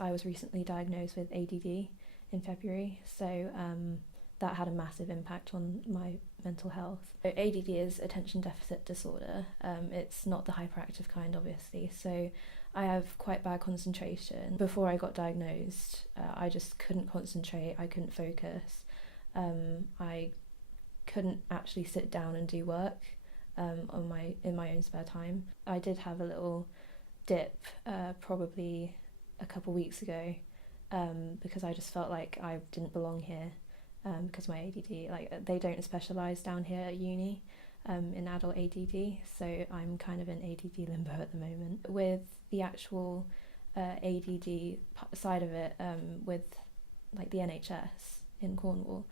I was recently diagnosed with ADD in February, so that had a massive impact on my mental health. So ADD is attention deficit disorder. It's not the hyperactive kind, obviously, so I have quite bad concentration. Before I got diagnosed, I just couldn't concentrate, I couldn't focus. I couldn't actually sit down and do work in my own spare time. I did have a little dip probably a couple weeks ago because I just felt like I didn't belong here because my ADD, like they don't specialise down here at uni in adult ADD, so I'm kind of in ADD limbo at the moment. With the actual ADD side of it, with like the NHS in Cornwall,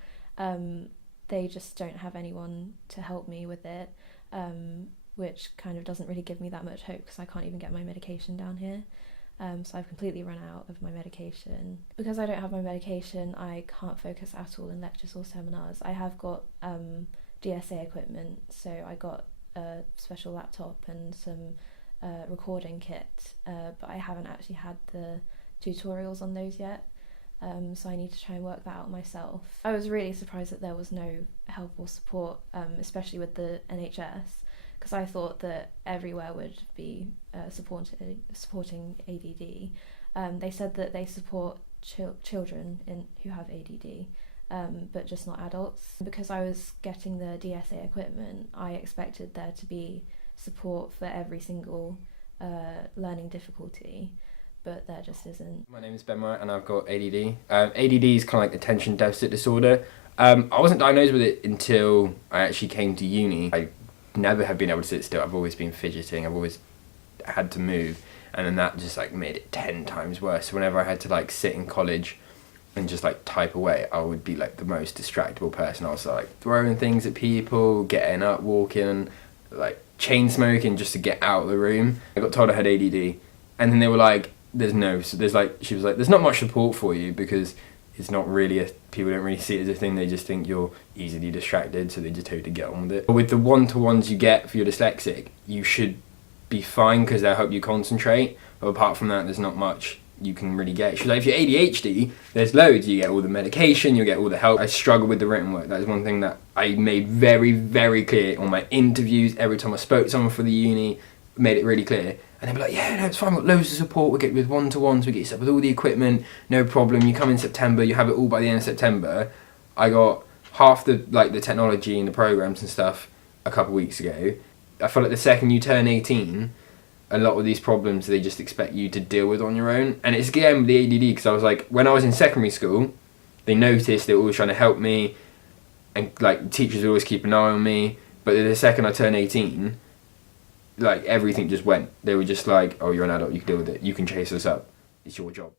they just don't have anyone to help me with it, which kind of doesn't really give me that much hope because I can't even get my medication down here. So I've completely run out of my medication. Because I don't have my medication, I can't focus at all in lectures or seminars. I have got DSA equipment, so I got a special laptop and some recording kit, but I haven't actually had the tutorials on those yet. So I need to try and work that out myself. I was really surprised that there was no help or support, especially with the NHS, because I thought that everywhere would be supporting ADD. They said that they support children who have ADD, but just not adults. Because I was getting the DSA equipment, I expected there to be support for every single learning difficulty, but there just isn't. My name is Ben Wright and I've got ADD. ADD is kind of like attention deficit disorder. I wasn't diagnosed with it until I actually came to uni. I never have been able to sit still. I've always been fidgeting. I've always had to move, and then that just like made it 10 times worse. So whenever I had to like sit in college and just like type away, I would be like the most distractible person. I was like throwing things at people, getting up, walking, like chain smoking just to get out of the room. I got told I had ADD, and then they were like, she was like, there's not much support for you because it's not really people don't really see it as a thing. They just think you're easily distracted, so they just tell you to get on with it. But with the one-to-ones you get for your dyslexic, you should be fine because they'll help you concentrate. But apart from that, there's not much you can really get. She's like, if you're ADHD, there's loads. You get all the medication, you get all the help. I struggle with the written work. That is one thing that I made very, very clear on my interviews. Every time I spoke to someone for the uni, made it really clear. And they'd be like, yeah, no, it's fine, we've got loads of support, we'll get you with one-to-ones, we get you set with all the equipment, no problem, you come in September, you have it all by the end of September. I got half the technology and the programs and stuff a couple of weeks ago. I feel like the second you turn 18, a lot of these problems they just expect you to deal with on your own. And it's again with the ADD, because I was like, when I was in secondary school, they noticed they were always trying to help me, and like teachers would always keep an eye on me, but the second I turned 18, like everything just went. They were just like, oh, you're an adult, you can deal with it, you can chase us up, it's your job.